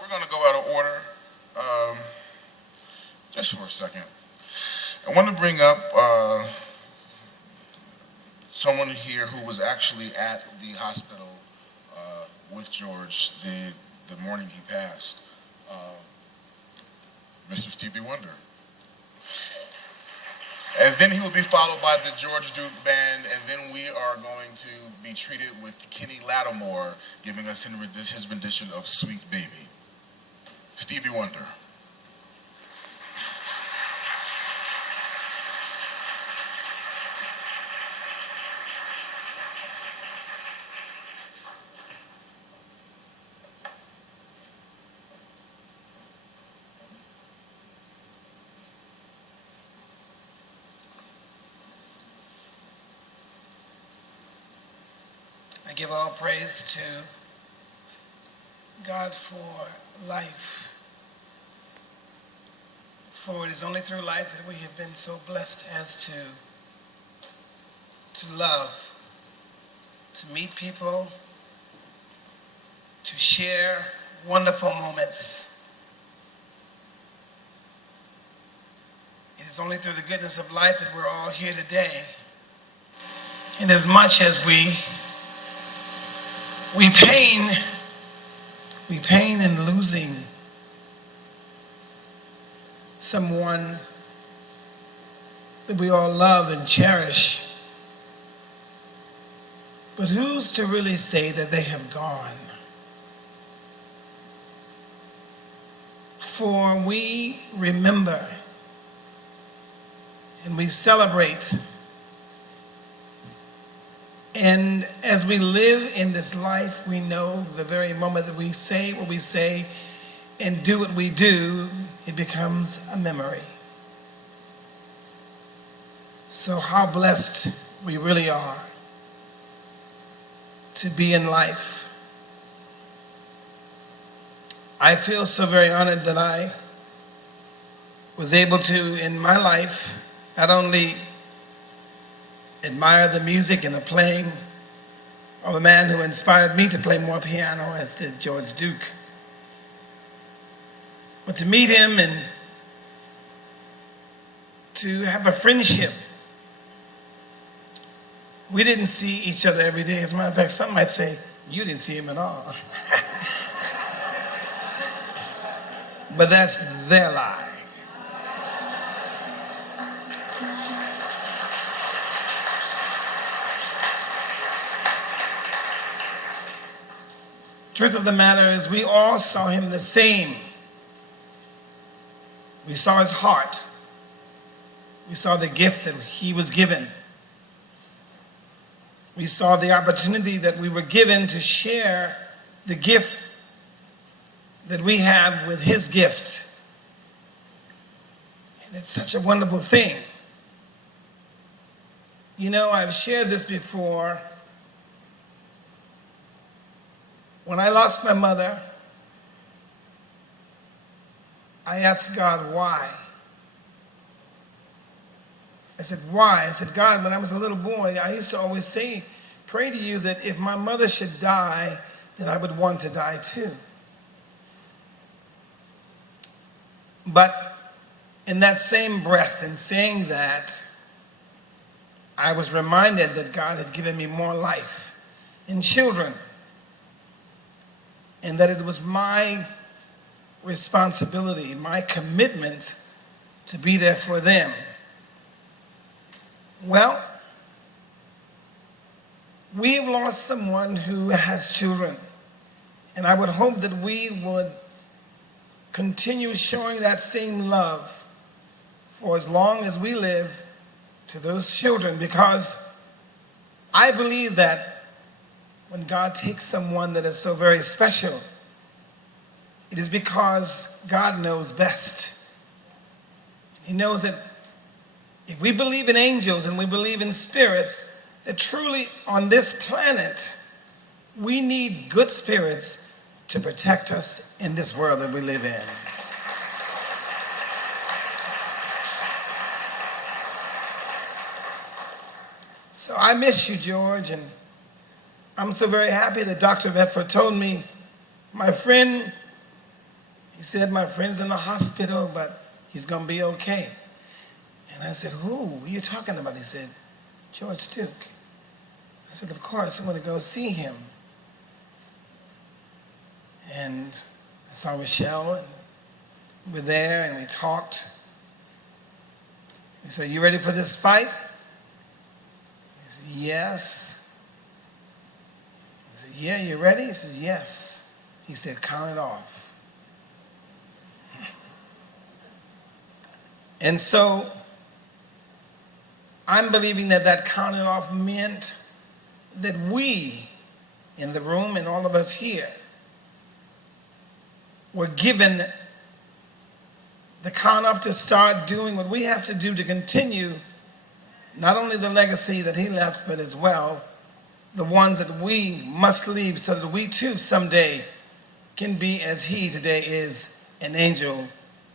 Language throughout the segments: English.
we're gonna go out of order, just for a second. I want to bring up someone here who was actually at the hospital with George the morning he passed, Mr. Stevie Wonder. And then he will be followed by the George Duke Band, and then we are going to be treated with Kenny Lattimore giving us his rendition of Sweet Baby. Stevie Wonder. I give all praise to God for life. For it is only through life that we have been so blessed as to love, to meet people, to share wonderful moments. It is only through the goodness of life that we're all here today. And as much as we pain in losing someone that we all love and cherish. But who's to really say that they have gone? For we remember and we celebrate. And as we live in this life, we know the very moment that we say what we say and do what we do, it becomes a memory. So how blessed we really are to be in life. I feel so very honored that I was able to, in my life, not only admire the music and the playing of a man who inspired me to play more piano, as did George Duke, but to meet him and to have a friendship. We didn't see each other every day. As a matter of fact, some might say, you didn't see him at all. But that's their lie. Truth of the matter is, we all saw him the same. We saw his heart. We saw the gift that he was given. We saw the opportunity that we were given to share the gift that we have with his gift. And it's such a wonderful thing. You know, I've shared this before. When I lost my mother, I asked God why. I said, why? I said, God, when I was a little boy, I used to always say, pray to you that if my mother should die, then I would want to die too. But in that same breath, in saying that, I was reminded that God had given me more life and children, and that it was my responsibility, my commitment to be there for them. Well, we have lost someone who has children, and I would hope that we would continue showing that same love for as long as we live to those children, because I believe that when God takes someone that is so very special, it is because God knows best. He knows that if we believe in angels and we believe in spirits, that truly on this planet, we need good spirits to protect us in this world that we live in. So I miss you, George, and I'm so very happy that Dr. Bedford told me, my friend, said, my friend's in the hospital, but he's going to be okay. And I said, who are you talking about? He said, George Duke. I said, of course, I'm going to go see him. And I saw Michelle, and we were there, and we talked. He said, you ready for this fight? He said, yes. I said, yeah, you ready? He says, yes. He said, count it off. And so I'm believing that that counting off meant that we in the room and all of us here were given the count off to start doing what we have to do to continue not only the legacy that he left, but as well the ones that we must leave so that we too someday can be as he today is, an angel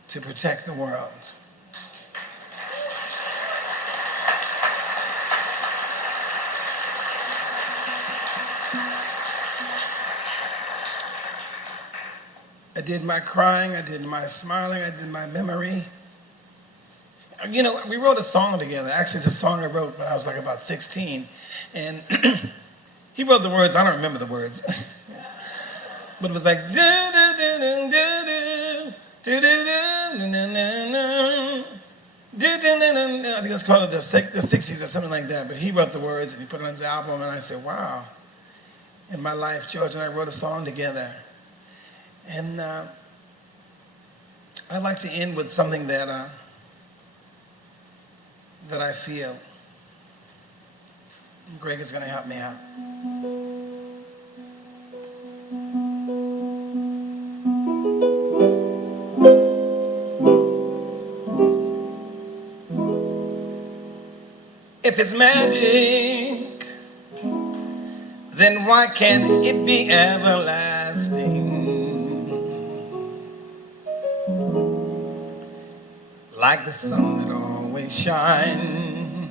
to protect the world. I did my crying, I did my smiling, I did my memory. You know, we wrote a song together. Actually, it's a song I wrote when I was like about 16. And he wrote the words, I don't remember the words. But it was like, I think it was called the 60s or something like that. But he wrote the words and he put it on his album. And I said, wow. In my life, George and I wrote a song together. And I'd like to end with something that I feel. Greg is going to help me out. If it's magic, then why can't it be everlasting? Like the sun that always shines,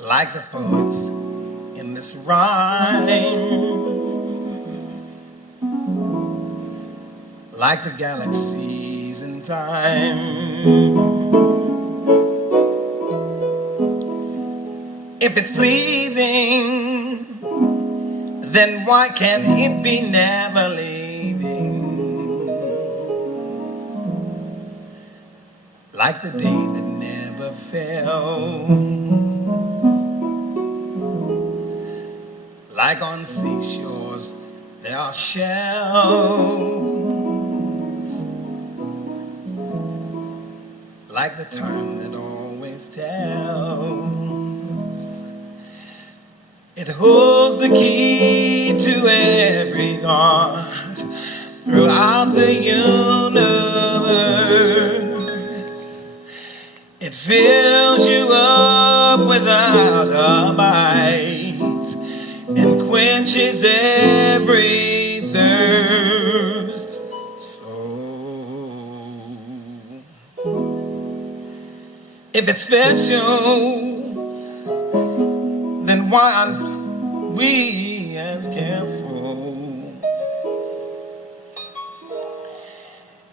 like the poets in this rhyme, like the galaxies in time. If it's pleasing, then why can't it be never leaving? Like the day that never fails, like on seashores there are shells, like the time that always tells. It holds the key to every heart throughout the universe. It fills you up without a bite and quenches every thirst. So, if it's special, then why aren't we as careful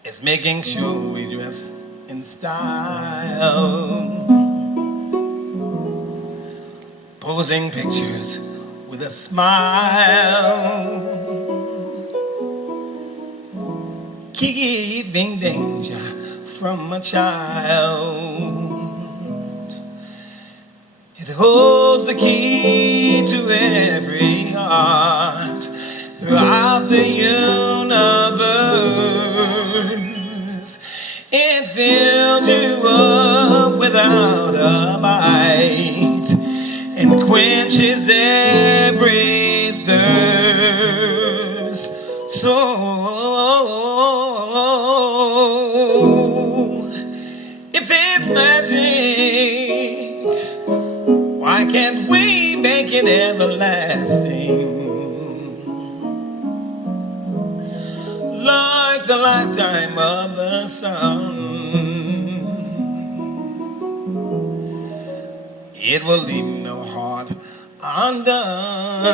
as making sure we dress in style, posing pictures with a smile, keeping danger from a child? It holds the key to every heart throughout the universe. It fills you up without a bite and quenches every thirst. So, if it's magic, why can't we make it everlasting? Like the lifetime of the sun, it will leave no heart undone.